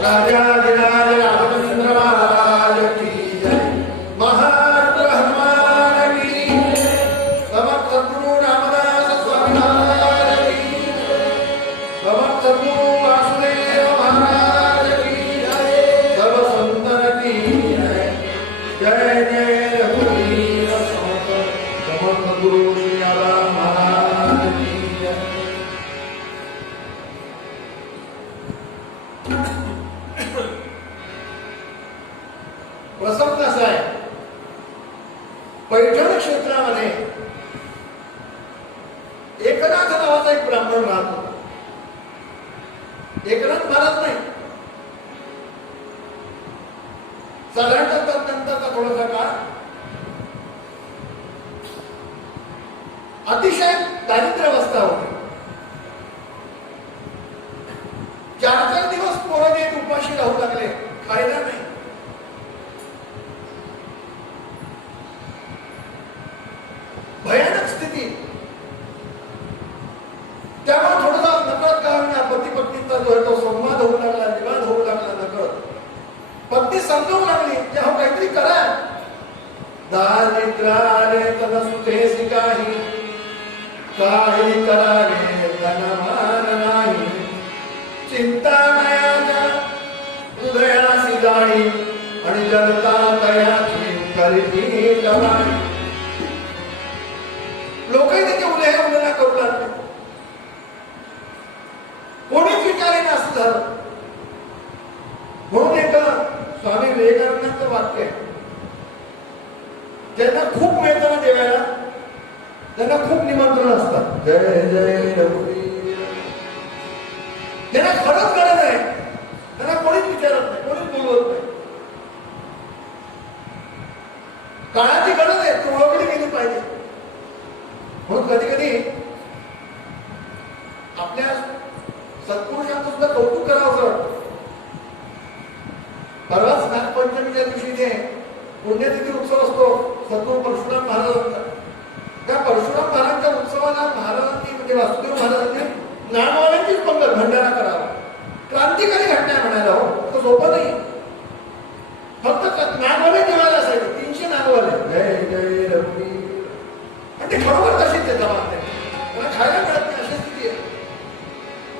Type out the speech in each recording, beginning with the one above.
राजाधिराज रामचंद्र महाराज की जय। महाराष्ट्र हनुमान की समर्थ सद्गुरु रामदास स्वामी महाराज की समर्थ सद्गुरु वासुदेव महाराज की जय। सब संतन की जय। जय जय रघुवीर समर्थ सद्गुरु श्री राम महाराज की जय। प्रसंग असा आहे, पैठण क्षेत्रामध्ये एकनाथ नावाचा एक ब्राह्मण राहतो. एकनाथ महाराज नाही, साधारणतः नंतरचा थोडासा काळ अतिशय दारिद्र्य अवस्था होती. 4 दिवस पोरं एक उपाशी राहू लागले, खायला नाही. भयानक स्थिती. त्यामुळे थोडासा नकळत का पती पत्नीचा जो आहे तो संवाद होऊ लागला, विवाद होऊ लागला नकळत. पत्नी समजवू लागली की हा काहीतरी करा. दारिद्र्याने तन सुतेसी काही करावे धनमान नाही. चिंता नयाच्या हृदयासी जाणी आणि जनता तयाची करीती कमाई. लोकही त्याचे उलना करू लागले. कोणीच विचारेना असं झालं. म्हणून एक स्वामी विवेकानंदांचं वाक्य आहे, त्यांना खूप मिळतं ना देवायला, त्यांना खूप निमंत्रण असतात. जय जय रघुवीर. त्यांना खरंच गरज आहे, त्यांना कोणीच विचारत नाही, कोणीच बोलवत नाही. काळाची गरज आहे, ती ओळखली गेली पाहिजे. म्हणून कधी कधी आपल्या सत्पुरुषांचं सुद्धा कौतुक करावं असं वाटतं. परवाच नागपंचमीच्या दिवशी इथे पुण्यतिथी उत्सव असतो सद्गुरू परशुराम महाराजांचा. त्या परशुराम महाराजांच्या उत्सवाला महाराजांनी म्हणजे वासुदेव महाराजांनी नागवाल्यांचीच भंडारा करावा. क्रांतिकारी घटना आहे म्हणायला. हो तो सोपं नाही. फक्त नागवाले जेवायला असायचे, 300 नागवाले. जय जय रघुवीर. आणि ते बरोबर तशीच आहे जमात. त्यांना खायला मिळत नाही अशी स्थिती आहे.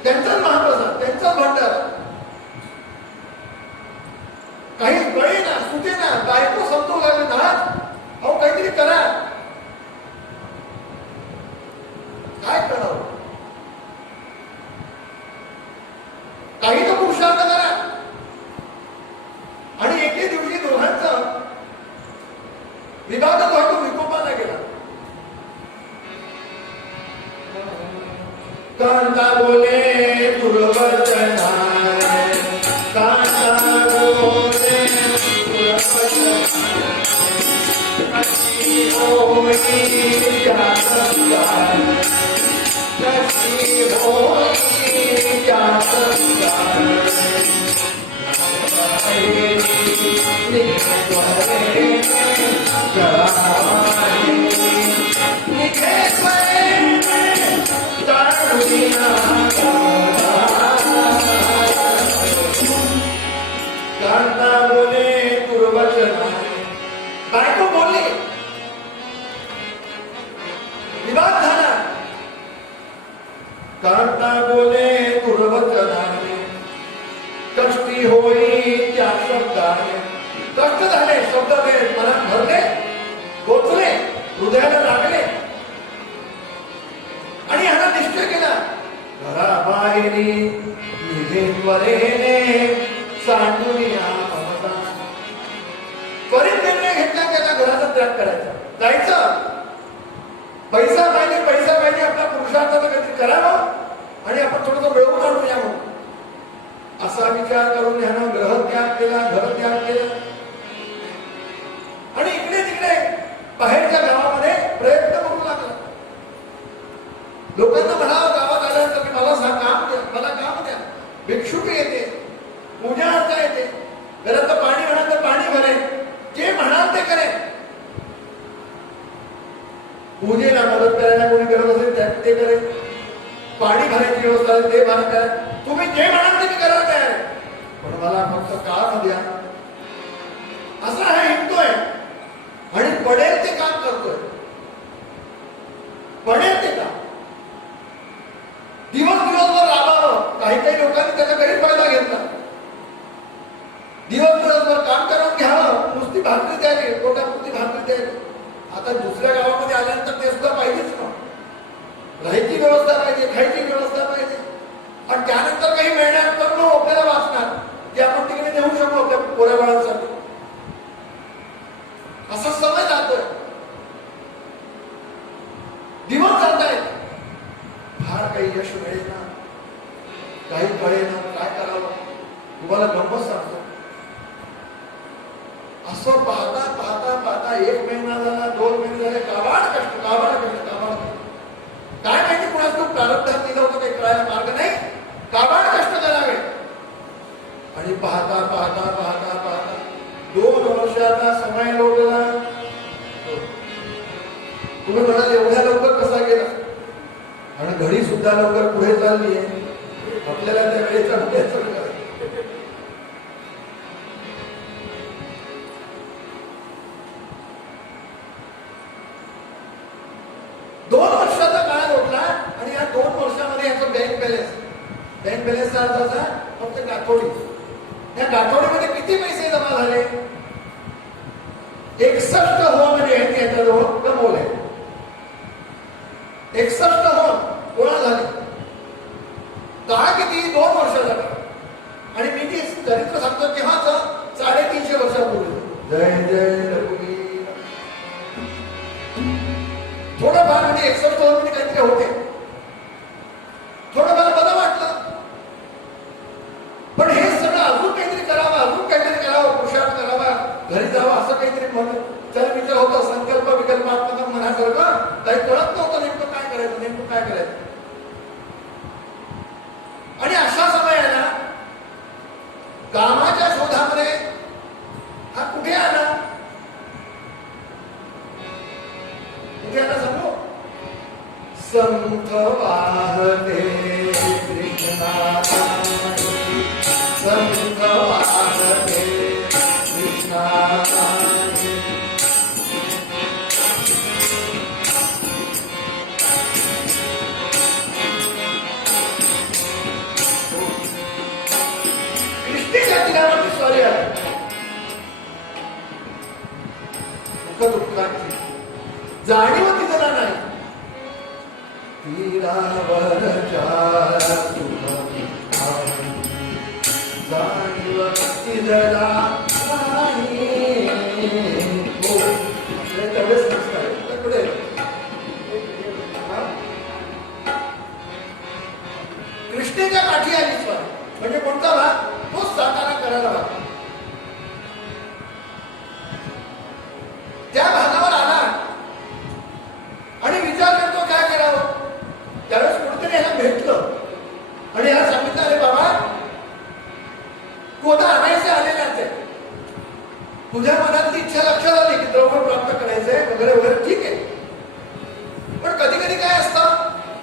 त्यांचाच महाप्रसाद, त्यांचाच भंडारा. काही कळे ना, सुटे ना. बायको समजू लागले ना, अहो काहीतरी करा. काय करावं? काही तर पुरुषार्थ करा. आणि एके दिवशी दोघांचा विवाद व्हायचो विकोपाला गेला. कांता बोले दुर्वचनाय, कांता बोले दुर्वचनाय. कशी होई या संसार, कशी होई या संसार. कांता बोले दुर्वचनाय. बायको बोलली, विवाद झाला. कांता बोले दुर्वचनाय, कष्टी होई त्या शब्दाने. कष्ट झाले, शब्द मनात भरले, गोचले, हृदयाला लागले. आणि ह्याला निश्चय केला, घराबाहेरी निघे त्वरेने सांडूया ममता. त्वरित निर्णय घेतला, त्याला घराचा त्याग करायचा, जायचं. पैसा पाहिजे, आपला पुरुषार्थाचं काहीतरी करावं आणि आपण थोडंसं मिळवून आणूया म्हणून असा विचार करून ह्यानं ग्रह त्याग केला, घर त्याग केला. आणि इकडे तिकडे बाहेरच्या गावामध्ये प्रयत्न करू लागला. लोकांना म्हणावं गावात आल्यानंतर की मला काम द्या. भिक्षुक येते, पूजा अर्चा येते, घरात पाणी म्हणाल तर पाणी भरेल, जे म्हणाल ते करेल. पूजेला मदत करायला कोणी करत असेल ते करेल, पाणी भरायची व्यवस्था ते भरत आहे. तुम्ही जे म्हणाल ते मी करायला तयार आहे, पण मला भाकरी द्यावी, पोटापुरती भाकरी द्यावी. आता दुसऱ्या गावामध्ये आल्यानंतर ते सुद्धा पाहिजेच ना. राहायची व्यवस्था पाहिजे, खायची व्यवस्था पाहिजे. आणि त्यानंतर काही मिळणार तर मग आपल्याला वाचणार की आपण तिकडे देऊ शकू आपल्या पोऱ्या बाळांसाठी. असा समय जातोय, दिवस जात आहेत, फार काही यश मिळेल ना, काही कळेल ना, काय करावं. तुम्हाला गंमत सांगतो, असं पाहता पाहता पाहता 1 महिना झाला, 2 महिने झाले, काबाड कष्ट. काय माहिती कुणाच खूप प्रारब्धात दिलं होतं, काही कळायला मार्ग नाही. काबाड कष्ट करावे. आणि पाहता पाहता पाहता पाहता 2 वर्षाचा समय लोटला. तुम्ही म्हणाल एवढ्या लवकर कसा गेला. आणि घडी सुद्धा लवकर पुढे चालली आहे. आपल्याला त्या वेळेचा अभ्यास करायचा. 2 वर्षाचा काळ लोटला. आणि या 2 वर्षामध्ये याचं बँक बॅलन्सचा अर्थ असा फक्त गाठोडी. त्या गाठोडीमध्ये किती पैसे जमा झाले? 61 होम यांनी याच्याजवळ कमवले. 61 होम गोळा झाले. काळ किती? 2 वर्षाचा काळ. आणि मी ती चरित्र सांगतो केव्हाच 350 वर्षापूर्वी. जय जय रघुवीर. थोडंफार म्हणजे 61 होम म्हणजे काहीतरी होते. थोडंफार बरं वाटलं. पण हे सगळं अजून काहीतरी करावं, पुरुषार्थ करावा, घरी जावं, असं काहीतरी म्हणून त्याला विचार होता. संकल्प विकल्पात्मक मनासारखं काही कळत नव्हतं नेमकं काय करायचं. आणि अशा समयाला कामाच्या शोधामध्ये हा कुठे आला सांगू. संत वाहते कृष्णा, संत वाहते कृष्णा. कृष्णेच्या तीरावरती स्वारी आहे. सुख दुःखांची जाणीव तिला नाही. तीरावरच्या सुख जाणीव तिला नाही. तेवढेच नसतात पुढे. कृष्णेच्या काठी आली स्वारी. म्हणजे कोणता भाग? तोच साकारा करायला भाग. त्या भागावर आला आणि विचार करतो काय करावं. त्यावेळेस कुठेतरी ह्याला भेटलं आणि ह्याला सांगितलं, अरे बाबा तू आता आणायचे आलेलाच आहे. तुझ्या मनातली इच्छा लक्षात आली की द्रव्य प्राप्त करायचंय वगैरे वगैरे, ठीक आहे. पण कधी कधी काय असतं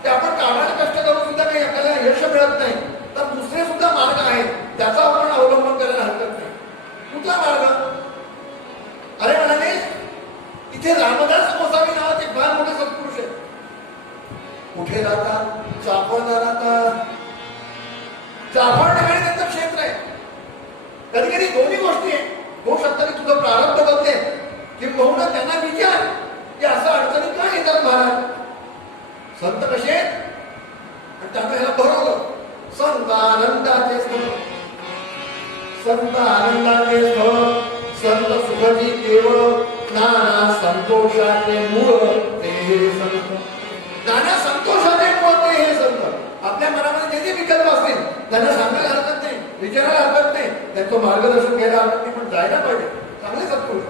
की आपण कामाला कष्ट करून सुद्धा काही आपल्याला यश मिळत नाही. तर दुसरे सुद्धा मार्ग आहेत, त्याचा आपण अवलंबन करायला हरकत नाही. कुठला मार्ग? अरे म्हणाले इथे रामदास गोसावी नावाचे फार मोठे सत्पुरुष आहेत. कुठे राहतात? चाफळला राहतात. चाफळ ठिकाणी त्यांचं क्षेत्र आहे. कधी कधी दोन्ही गोष्टी आहेत. होऊ शकतं की तुझं प्रारब्ध बदले किंबहुना त्यांना विचार की असं अडचणी का येतात महाराज. संत कसे आहेत? आणि त्यांना ह्याला भरवलं. संत आनंदाचे स्थळ, संत आनंदाचे स्थळ, संत सुखजी केवळ, नाना संतोषाचे मूळ ते हे संत. नाना संतोषाचे मूळ ते हे संत. आपल्या मनामध्ये जे जे विकल्प असतील त्यांना सांगायला हरकत नाही, विचारायला हरकत नाही, त्यांचं मार्गदर्शन घ्यायला हरकत नाही, पण जायला पाहिजे. चांगले सत्पुरुष.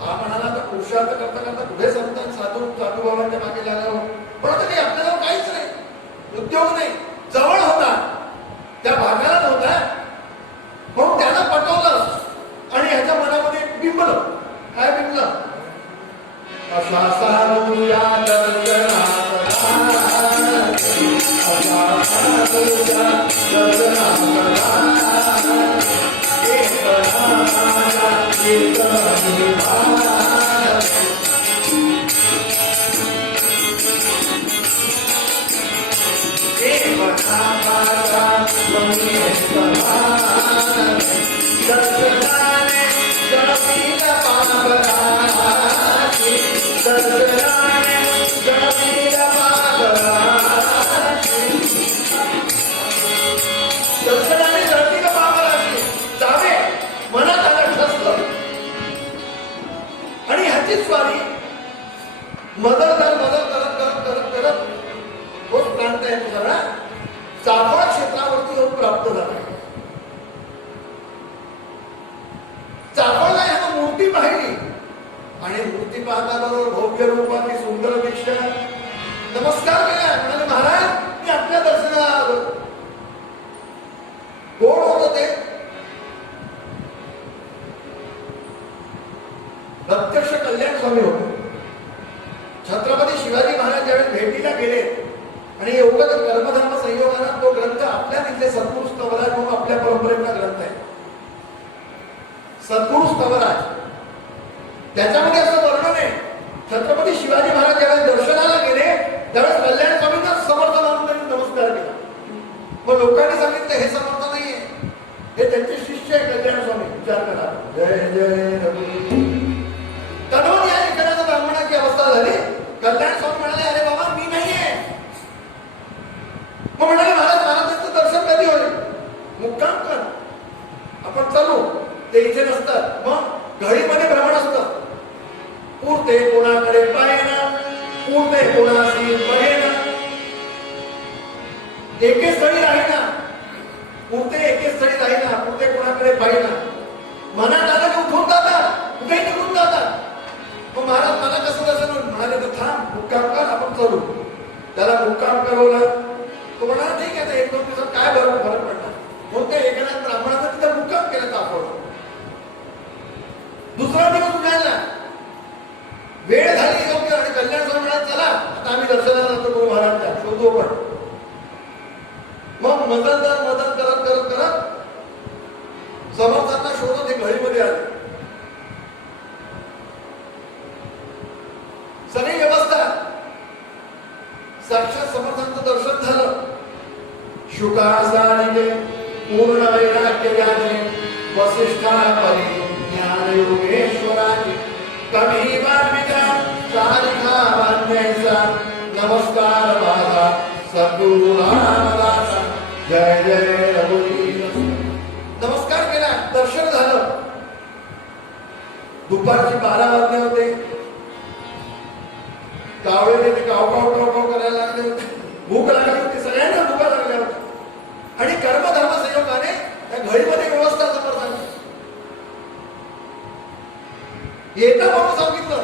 हा म्हणाला तर पुरुषार्थ करता करता पुढे संत साधू बाबांच्या मागे लागल्यावर पण आता काही आपल्याला काहीच नाही, उद्योग नाही, जवळ होता त्या भागाला नव्हता. म्हणून त्याला पटवलं आणि ह्याच्या मनामध्ये बिंबलं. काय बिंबलं? अशा साधूया दर्शनाने चाफळ क्षेत्रावरती येऊन प्राप्त झाला. चाफळला ह्यानं मूर्ती पाहिली आणि मूर्ती पाहताबरोबर भव्य रूपाची सुंदर दीक्षा नमस्कार केला. म्हणाले महाराज मी आपल्या दर्शनाला आलो. कोण होतं ते? प्रत्यक्ष कल्याण स्वामी होते. छत्रपती शिवाजी महाराज ज्यावेळेस भेटीला गेले आणि एवढं कर्मधर्म संयोगानं तो ग्रंथ आपल्या तिथले सद्गुरु स्तवराज म्हणून आपल्या परंपरेतला ग्रंथ आहे. सद्गुरु स्तवराज त्याच्यामध्ये असं वर्णन आहे. छत्रपती शिवाजी महाराज ज्यावेळेस दर्शनाला गेले त्यावेळेस कल्याण स्वामींना समर्थ मानून त्यांनी नमस्कार केला. मग लोकांनी सांगितलं हे समर्थ नाहीये, हे त्यांचे शिष्य आहे कल्याण स्वामी. विचार करा. जय जय रघुवीर. तडवून या एखाद्याच्या ब्राह्मणाची अवस्था झाली. कल्याण स्वामी म्हणाले अरे बाबा मी नाहीये. मग म्हणाले महाराज महाराजांचं दर्शन कधी होईल? मुक्काम कर आपण चालू. ते इथे नसतात. मग घडीमध्ये भ्रमण असतं. पुरते कोणाकडे पाहेना, पुरते कोणाशी बघेना, एके स्थळी राहीना, पुरते एके स्थळी राहीना, पुरते कोणाकडे पाहिना. मनात आलं की उठून जातात, कुठे निघून जातात. मग महाराज मला कसं दर्शन म्हणाले तर थांब मुक्काम कर आपण चालू. त्याला मुक्काम करवलं. तो म्हणाला ठीक आहे एक दोन दिवसात काय फरक पडला. मग ते एखाद्या ब्राह्मणाचा तिथं मुक्काम केला तापवलं. दुसरा दिवस उठायला वेळ झाली योग्य आणि कल्याण स्वामी म्हणाले चला आता आम्ही दर्शनाला जातो गुरु महाराजच्या शोधू पण. मग मदत करत करत करत समर्थांना शोधत हे घडीमध्ये आले. सगळी व्यवस्था साक्षात समर्थांचं दर्शन झालं. शुकासारिके पूर्ण वैराग्य व्याजे वसिष्ठा परी ज्ञान योगेश्वराचे कमी वामिका सारिका वाद्याचा नमस्कार माझा सद्गुरु रामदासा. जय जय रघुवीर. नमस्कार केला. दर्शन झालं. दुपारची 12 वाजले होते. कावळे ते काव करायला लागले होते. भूक लागली होती. सगळ्यांना भूक लागल्या होत्या. आणि कर्मधर्म संयोगाने त्या घडीमध्ये व्यवस्था समोर झाली. येतं म्हणून सांगितलं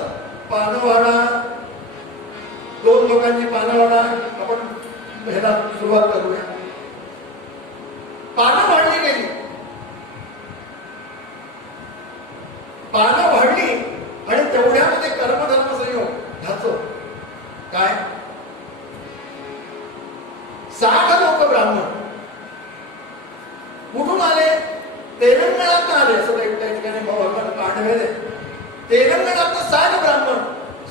पानं वाढा. 2 लोकांची पानं वाढा. आपण ह्याला सुरुवात करूया. पानं वाढली गेली. पानं वाढली आणि तेवढ्यामध्ये कर्मधर्म संयोग ढाचो. काय 60 लोक ब्राह्मण कुठून आले? तेलंगणात आले. असं त्या ठिकाणी भगवान पांडवे तेलंगणात 60 ब्राह्मण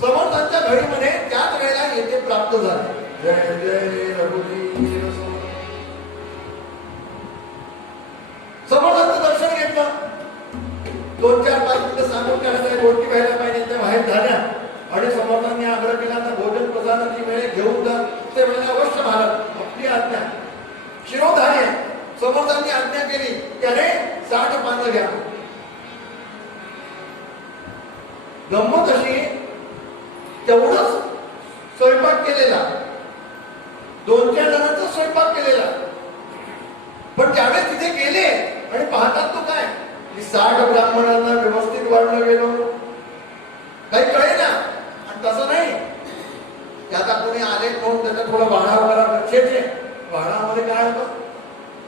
समर्थांच्या घडीमध्ये त्याच वेळेला येथे प्राप्त झाले. जय जय रघुवीर. समर्थांचं दर्शन घेतलं. 2-4-5 मिनिटं सांगून काढताय गोष्टी व्हायला पाहिजे त्या बाहेर झाल्या. आणि समर्थांनी आग्रह केला तर भोजन प्रसादाची वेळ घेऊन जा. ते वेळेला अवश्य महाराज आपली आज्ञा शिरोधार्य. समर्थांनी आज्ञा केली त्याने 60 पानं घ्या. गंमत अशी तेवढंच स्वयंपाक केलेला. 2-4 जणांचा स्वयंपाक केलेला. पण ज्यावेळेस तिथे गेले आणि पाहतात तो काय 60 ब्राह्मणांना व्यवस्थित वाढलं गेलो. काही कळे ना. आणि तसं नाही की आता कोणी आले म्हणून त्याच्यात थोडा वाढा करा. गरजेचे वाढामध्ये काय होतं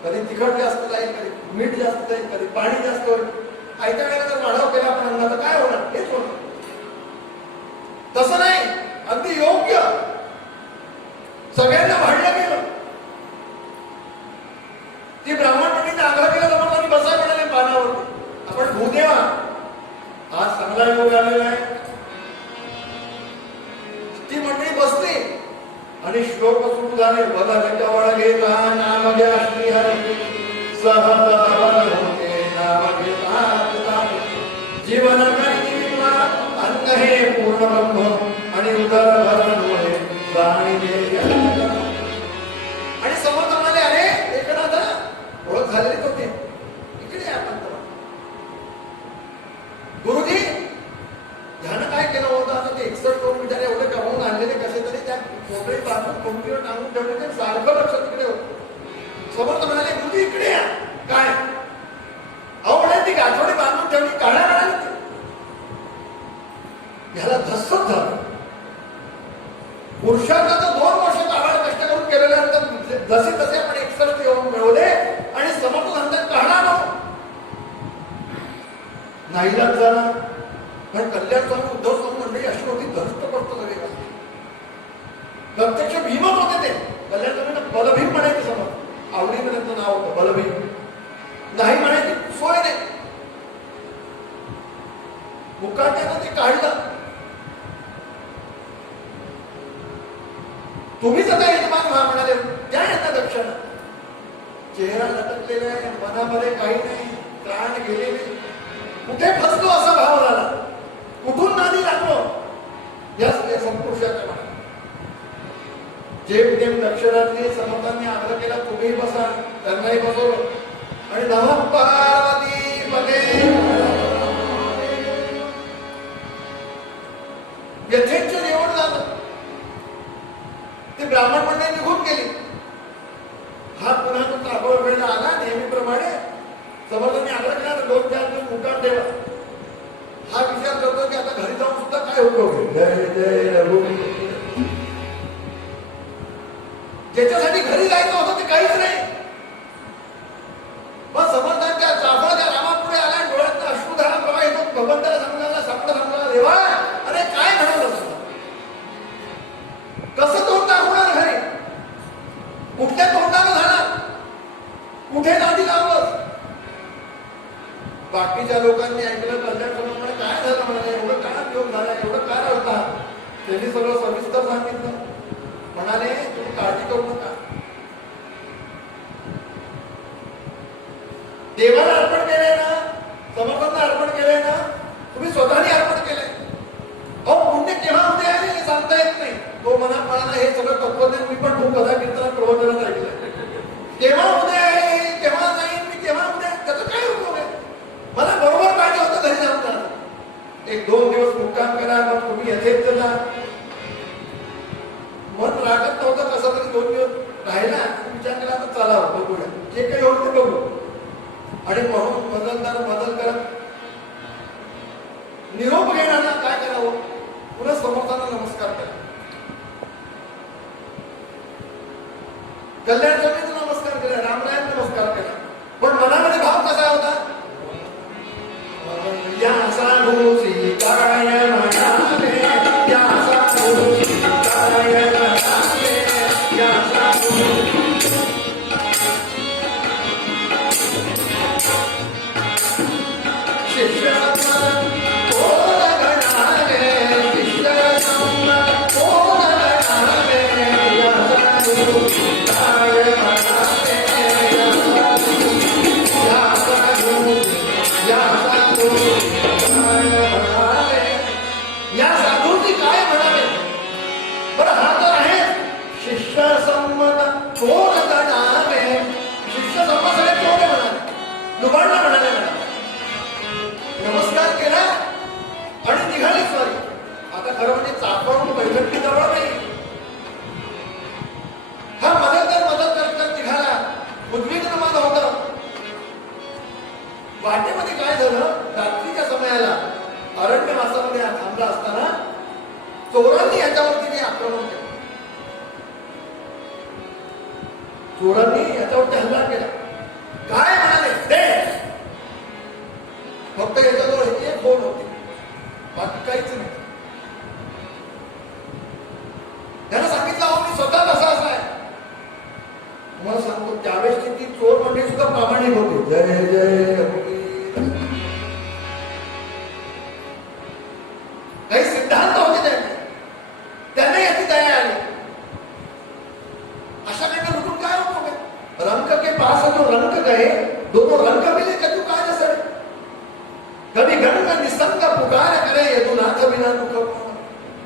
कधी तिखट जास्त जाईल, कधी मीठ जास्त जाईल, कधी पाणी जास्त होईल. आयत्या वेळेला जर वाढाव केला आपण अंगाचं काय होणार हेच होणार. तसं नाही. अगदी योग्य सगळ्यांना वाढलं गेलं. ती ब्राह्मण मंडळीने आग्रह केला तर बसाय म्हणाले पानावरती. आपण भूदेवा आज चांगला योग आलेला आहे. ती मंडळी बसली आणि श्लोक सुरू झाले. बदल घेता नाम घ्या श्रीहरी सहज होते नाम घेता जीवन अन्न हे पूर्ण ब्रह्म आणि उदर भरण होणे आणि समोर म्हणाले अरे एकनाथा ओळख झालेलीच होती. इकडे आपण गुरुजी ह्यानं काय केलं होतं आता ते 61 करून विचार एवढे कमवून आणलेले कसे तरी त्या मोकळी बाजू कोणतीवर टांगून ठेवले ते सारखं लक्ष तिकडे होतं. समर्थ म्हणाले गुरुजी इकडे या. काय अहो म्हणे ती गाठोडी बांधून ठेवली काढा म्हणाली. ह्याला धस्सच झालं. पुरुषांना तर 2 वर्ष काबाड कष्ट करून केलेल्यानंतर जसे तसे आपण 61 येऊन मिळवले आणि समर्थ सांगतात काढा नाही जाणार. पण कल्याण स्वामी उद्धव स्वामी मंडळी अशी होती धष्टपष्ट सगळे प्रत्यक्ष भीमच होते ते. कल्याण स्वामींना बलभीम म्हणायचे समोर आवडीने त्यांचं नाव होतं बलभीम. नाही म्हणायची सोय नाही. मुकाट्यानं ते काढलं. तुम्हीच आता यजमान व्हा म्हणाले. त्या यांना दक्षिणा. चेहरा लटकलेला आहे, मनामध्ये काही नाही, प्राण गेलेले. कुठे फसलो असा भाव झाला. कुठून नादी लागलो या संपुरुषाच्या मनात. जे प्रेम दक्षिणातली समर्थांनी आग्रह केला तुम्ही बसा, त्यांनाही बसवलं आणि नमः पार्वती पते यथेच्छ जेवण झालं. ते ब्राह्मण मंडळी निघून गेली. हा पुन्हा तो ताबड वेळेला आला नेहमीप्रमाणे. समर्थांनी आग्रह केला 2-4 दिवस मुकाट ठेवा. हा विचार करतो की आता घरी जाऊन सुद्धा काय उपयोग. जय जय रघुपती. ज्याच्यासाठी घरी जायचं होतं ते काहीच नाही. पण समर्थांच्या चाफळच्या रामापुढे आला. डोळ्यात अश्रुधारा प्रवाह येतो. भगवंताला सांगण्याला सापडा सांगण्याला देवा अरे काय म्हणत असत. कसं तोंड दाखवणार घरी. कुठल्या तोंडाला जाणार. कुठे नादी लावलं. बाकीच्या लोकांनी ऐकलं. कल्याण स्वामी काय झालं म्हणाले एवढं काय उपयोग झाला एवढं काय होता. त्यांनी सगळं सविस्तर सांगितलं. म्हणाले तुम्ही काळजी करू नका. देवाला अर्पण केलंय ना, समर्थांना अर्पण केलंय ना, तुम्ही स्वतःने अर्पण केलंय. अहो पुण्य केव्हा उद्या आले हे सांगता येत नाही. तो मनात म्हणाला हे सगळं तत्वज्ञान मी पण खूप कथा कीर्तनात प्रवचनात ऐकलंय. केव्हा उद्या आहे केव्हा नाही मी केव्हा उद्या त्याचा काय उपयोग आहे. मला बरोबर पाहिजे होतं घरी जाऊन जाणार. 1-2 दिवस मुक्काम करा मग तुम्ही यथेच जा. मन रागत नव्हतं. कसं तरी 2 दिवस राहिला विचार केला तर चला बघूया जे काही होतं ते बघू. आणि म्हणून बदल करत निरोप घेणारा काय करावं. पुन्हा समर्थांना नमस्कार करा. कल्याण स्वामींना नमस्कार केला. रामरायांना नमस्कार केला. पण मनामध्ये भाव कसा होता. या साधूची काय म्हणाले या साधूची काय म्हणाले या साधू शिष्य कोण गणाले शिष्य कोण गणाले या साधू काय म्हणाले या साधू या साधू या साधूची काय म्हणाले. बरं हा तर आहे शिष्य संमत कोण गणावे. शिष्य संमत सगळे कोण म्हणाले. लुबाडला म्हणाले. नमस्कार केला आणि निघाली स्वारी. आता खरं म्हणजे चापवून बैठकी जवळ नाही. हा मदत करत निघाला. उद्विग्न मन होतं. वाटेमध्ये काय झालं. रात्रीच्या समयाला अरण्यवासामध्ये थांबला असताना चोरांनी याच्यावरती आक्रमण केलं. चोरांनी याच्यावरती हल्ला केला. काय म्हणाले दे. फक्त याच्याजवळ एक फोन होती बाकी काहीच नाही. त्याला सांगितलं अहो मी स्वतः कसा असा आहे. तुम्हाला सांगतो त्यावेळेस ती चोर मंडळी सुद्धा प्रामाणिक होती. जय जय काही सिद्धांत होते त्यांना याची दया आली. अशा काही लुटून काय उपयोग आहे. रंग के पास जो रंग गए दोनों रंग मिले कजू काय नसरे. कभी गण निसंग पुकार करे यदुनाथ बिना दुःख.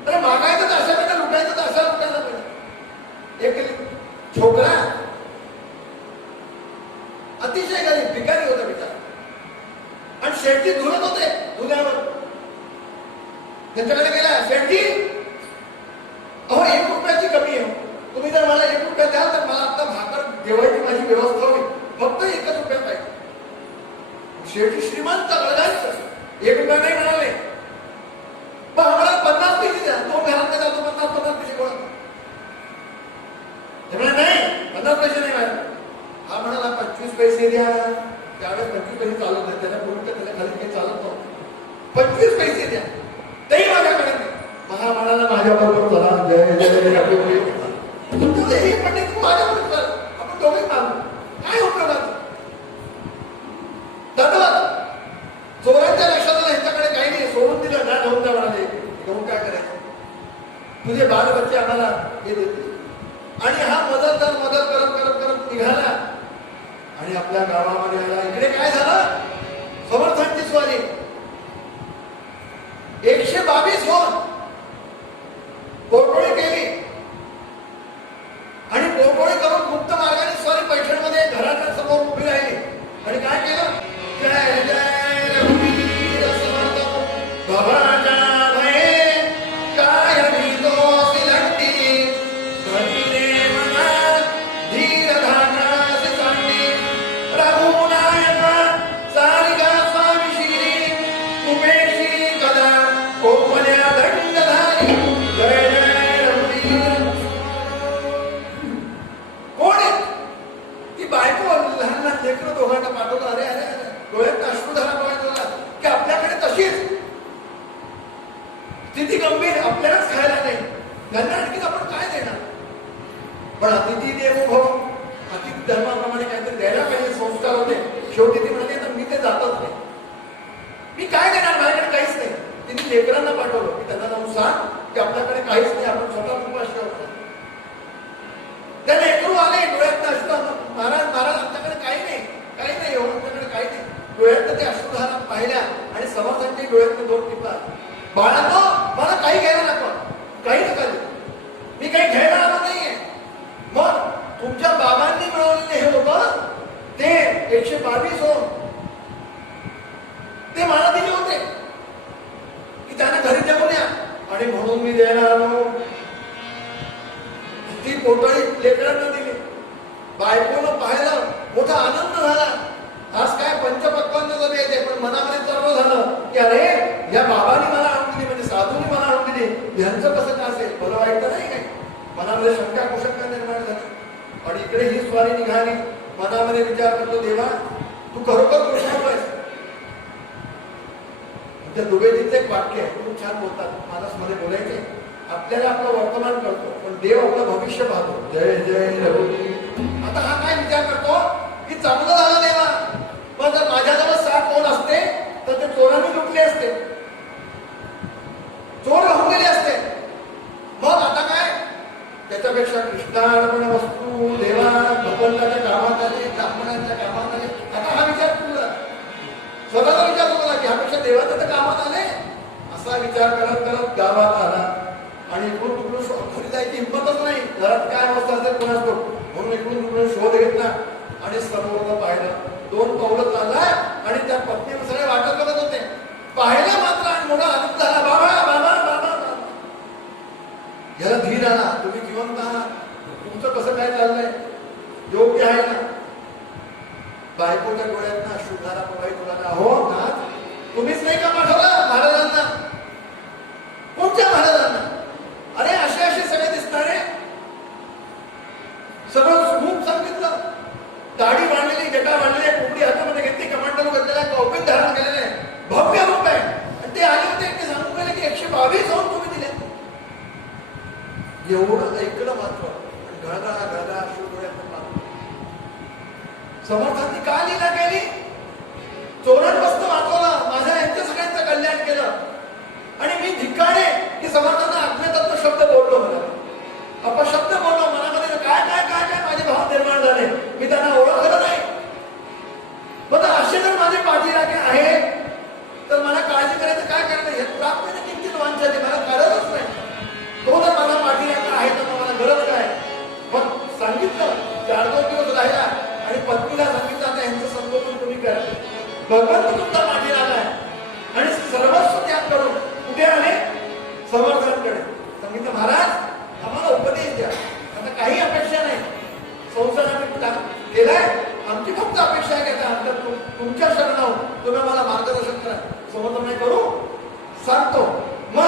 अरे मागायचं तर अशा वेळेला लुटायचं तर अशा लुटायला पाहिजे. एक छोकरा अतिशय गरीब भिकारी होता बिचारा. आणि शेठजी धुरत होते धुल्यावर. त्यांच्याकडे गेला. शेठजी अहो 1 रुपयाची कमी आहे. तुम्ही जर मला 1 रुपया द्याल तर मला आता भाकर तेव्हाची माझी व्यवस्था होईल. फक्त एकच रुपया पाहिजे. शेवटी श्रीमंत गरजांचं 1 रुपया नाही म्हणाले, पण आम्हाला 50 पैसे द्या. 2 घरात जातो 50 पैसे कोण नाही, 50 पैसे नाही मिळाले. हा म्हणाला 25 पैसे द्या. त्यावेळेस 25 पैसे चालत नाही, त्याच्या पूर्ण त्याच्या खाली काही चालत नव्हतं. 25 पैसे द्या, तेही माझ्याकडे नाही. हा म्हणाला माझ्या बरोबर चला, जय जय तुमचं हे पंडित तू माझ्याबरोबर चल, आपण दोघे मागू. काय उपयोगाचं? धन्यवाद. चोरांच्या लक्षात आलं ह्यांच्याकडे काही नाही, सोडून दिलं ना, घेऊन जा म्हणाले. घेऊन काय करायचं? तुझे बालबच्चे आम्हाला हे देते. आणि हा मदत करत करत करत निघाला आणि आपल्या गावामध्ये आला. इकडे काय झालं? समर्थांची स्वारी 122 होऊन पोटोळी केली आणि पोटोळी करून मुक्त मार्गाने स्वारी पैठणमध्ये घराच्या समोर उभी राहिली आणि काय केलं? जय जय रघुवीर समर्थ बाबाच्या भये काय भीतोसी लंटी धनीरे मना धीर धानासी सांडी रघुनायका सारिका स्वामी श्री उमेशी कदा कोपल्या दंडधारी जय जय रघुवीर. कोण आहे ती बायको? लहान लहान लेकरं दोघांना पाठवलं. अरे अरे अरे डोळ्यात अश्रुधारा बघायला की आपल्याकडे तशीच स्थिती गंभीर, आपल्यालाच खायला नाही, त्यांना आणखी आपण काय देणार? पण अतिथी देवो भव, अतिथी धर्माप्रमाणे काहीतरी द्यायला पाहिजे, संस्कार होते. शेवटी ती म्हणाली तर मी ते जातच नाही, मी काय देणार, माझ्याकडे काहीच नाही. तिने लेकरांना पाठवलं की त्यांना जाऊन सांग की आपल्याकडे काहीच नाही, आपण स्वतः उपाशी आहोत. त्या लेकरू आले, डोळ्यात अश्रू, महाराज महाराज आमच्याकडे काही नाही, काही नाही, आमच्याकडे काही नाही. डोळ्यात ते अश्रुधारा पाहिल्या आणि समर्थांच्या डोळ्यात 2 टिपा. बाळांनो, मला काही घ्यायला नको, काही नका देऊ, मी काही घ्यायला आलो नाहीये. मग तुमच्या बाबांनी मिळवलेले हे होतं ते 122 हो, ते मला दिले होते की त्यांना घरी देऊन या आणि म्हणून मी द्यायला आलो. ती पोटळी लेकरांना दिली. बायकोनं पाहिलं, मोठा आनंद झाला. आज काय पंचपक्वान्न जरी येते, पण मनामध्ये सर्व झालं की अरे या बाबांनी मला आणून दिली, म्हणजे साधूंनी मला आणून दिली, यांचं कसं का असेल, बरं वाईट तर नाही काय? मनामध्ये शंका कुशंका निर्माण झाली. आणि इकडे ही स्वारी निघाली. मनामध्ये विचार करतो, देवा तू खरोखर कृष्ण आहेस. त्या दुबेजीचं एक वाक्य आहे, खूप छान बोलतात, मानसमध्ये बोलायचे. आपल्याला आपलं वर्तमान कळतो, पण देव आपलं भविष्य पाहतो. जय जय रघुवीर. आता हा काय विचार करतो की चांगलं झालं देवा, पण जर माझ्याजवळ 7 कोण असते तर ते चोरांनी लुटले असते, चोर राहून गेले असते. मग आता काय? त्याच्यापेक्षा कृष्णार्पण वस्तू देवा भगवंताच्या कामात आले, ब्राह्मणांच्या कामात आले. आता हा विचार तुला स्वतःचा विचार होता की ह्यापेक्षा देवाच्या तर कामात आले. असा विचार करत करत गावात आला आणि इकडून तिकडून घरी जायची हिंमतच नाही. घरात काय अवस्था असेल कोणाच म्हणून इकडून तिकडून शोध घेतला आणि समोर पाहिलं. 2 पावलं चालला आणि त्या पत्नीवर सगळे वाटत बघत होते. पाहिलं मात्र आणि मोठा आनंद झाला. बाबा बाबा बाबा बाबा, याला धीर आला. तुम्ही जिवंत आहात, तुमचं कसं काय चाललंय, योग्य आहे ना? बायकोच्या डोळ्यात ना शुद्धारा प्रवाहित होणार. हो ना, तुम्हीच नाही का पाठवलं महाराजांना? कोणत्या महाराजांना? अरे असे असे सगळे दिसणारे, सगळं खूप सांगितलं. दाढी बांधलेली, जटा बांधलेली, कुपडी हातामध्ये घेतली, कमांडर बदलेला, कौपिक धारण केलेले, भव्य रूप आहे. आणि ते आले होते, ते सांगून गेले की 122 होऊन तुम्ही दिले. एवढं ऐकलं मात्र घळघळा घळघळा अश्रू डोळ्यात पाहतो. समर्थांनी का लीला केली? चोरांपासून वाचवलं, माझ्या यांच्या सगळ्यांचं कल्याण केलं. आणि मी धिक्कारे की समर्थांना आज्ञातत्व शब्द बोललो, मला अपशब्द बोललो. मनामध्ये काय काय काय काय माझे भाव निर्माण झाले, मी त्यांना ओळखलं नाही. मग असे जर माझे पाठीराखे आहेत तर मला काळजी करायचं काय करणं? हे प्राप्त किंचित वांछते, मला गरजच नाही. तो जर माझा पाठीराखा आहे तर मला गरज काय? मग सांगितलं, 4-2 दिवस राहिला आणि पत्नीला सांगितलं आता यांचं संगोपन तुम्ही करा. भगवंत तुमचा पाठीराखा आहे आणि सर्वस्व त्याग करून कुठे आले? समर्थांकडे. सांगितलं महाराज आम्हाला उपदेश द्या, आता काही अपेक्षा नाही, संसाराने केलाय. आमची फक्त अपेक्षा आहे की आता तुमच्या शरणावर तुम्ही मला मार्गदर्शन करा. समर्थन नाही करू सांगतो. मग